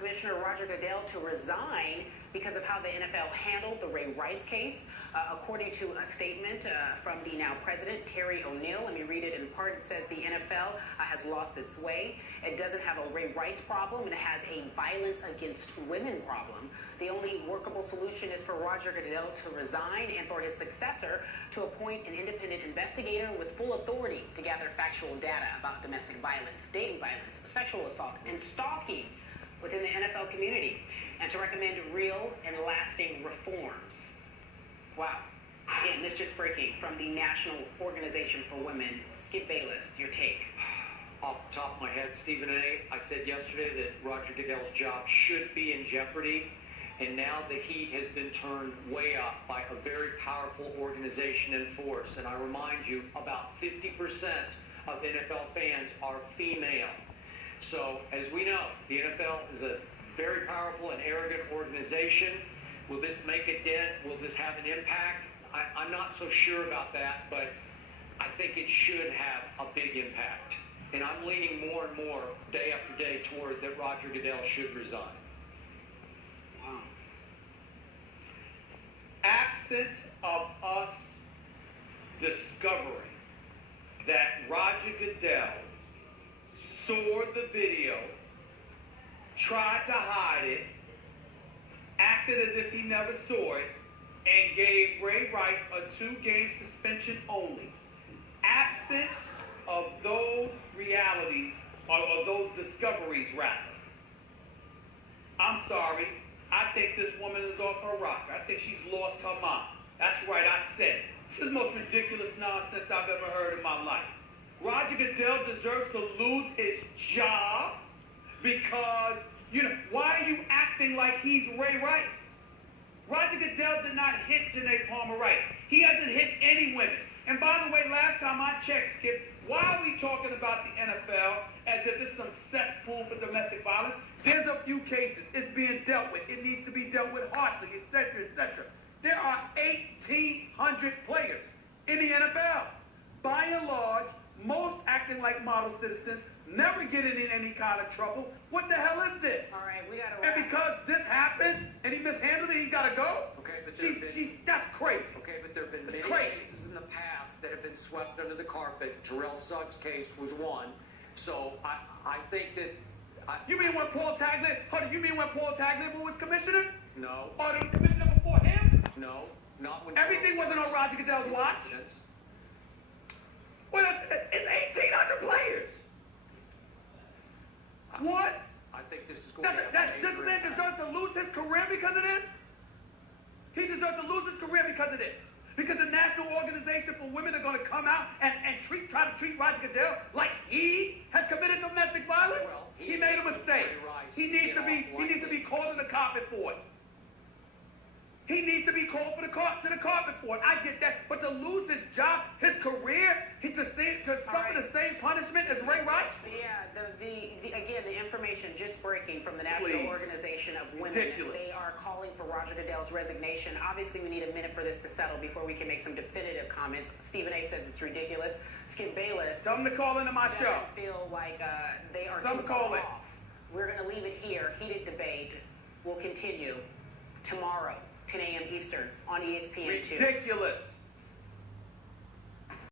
Commissioner Roger Goodell to resign because of how the NFL handled the Ray Rice case. According to a statement from the now president, Terry O'Neill, let me read it in part. It says the NFL has lost its way. It doesn't have a Ray Rice problem, and it has a violence against women problem. The only workable solution is for Roger Goodell to resign and for his successor to appoint an independent investigator with full authority to gather factual data about domestic violence, dating violence, sexual assault, and stalking within the NFL community, and to recommend real and lasting reforms. Wow. Again, this just breaking from the National Organization for Women. Skip Bayless, your take. Off the top of my head, Stephen A., I said yesterday that Roger Goodell's job should be in jeopardy, and now the heat has been turned way up by a very powerful organization and force. And I remind you, about 50% of NFL fans are female. So, as we know, the NFL is a very powerful and arrogant organization. Will this make a dent? Will this have an impact? I'm not so sure about that, but I think it should have a big impact. And I'm leaning more and more, day after day, toward that Roger Goodell should resign. Wow. Absent of us discovering that Roger Goodell saw the video, tried to hide it, acted as if he never saw it, and gave Ray Rice a 2-game suspension only. Absent of those realities, or those discoveries, rather. I'm sorry. I think this woman is off her rocker. I think she's lost her mind. That's right, I said it. This is the most ridiculous nonsense I've ever heard in my life. Roger Goodell deserves to lose his job because, why are you acting like he's Ray Rice? Roger Goodell did not hit Janae Palmer Wright. He hasn't hit any women. And by the way, last time I checked, Skip, why are we talking about the NFL as if it's some cesspool for domestic violence? There's a few cases. It's being dealt with. It needs to be dealt with harshly, etc., etc. There are 1,800 players in the NFL. By and large, most acting like model citizens, never getting in any kind of trouble. What the hell is this? All right, we got to. And because this happened and he mishandled it, he got to go? Okay, but that's crazy. Okay, but there have been many cases in the past that have been swept under the carpet. Terrell Suggs' case was one. So I think that... You mean when Paul Tagliabue was commissioner? No. Or the commissioner before him? No, not when... Everything wasn't on Roger Goodell's watch? Well, it's 1,800 players. What? I think this is going to have This man deserves to lose his career because of this? He deserves to lose his career because of this. Because the National Organization for Women are going to come out and try to treat Roger Goodell like he has committed domestic violence? Well, he made a mistake. He needs to be called to the carpet for it. He needs to be called to the carpet for it. I get that. But to lose his job, his career, to suffer the same punishment as Ray Rice? Yeah, again, the information just breaking from the National Organization of Women. Ridiculous. They are calling for Roger Goodell's resignation. Obviously, we need a minute for this to settle before we can make some definitive comments. Stephen A. says it's ridiculous. Skip Bayless. Tell them to call into my show. Feel like they are too far off. We're going to leave it here. Heated debate will continue tomorrow, 10 a.m. Eastern on ESPN2. Ridiculous.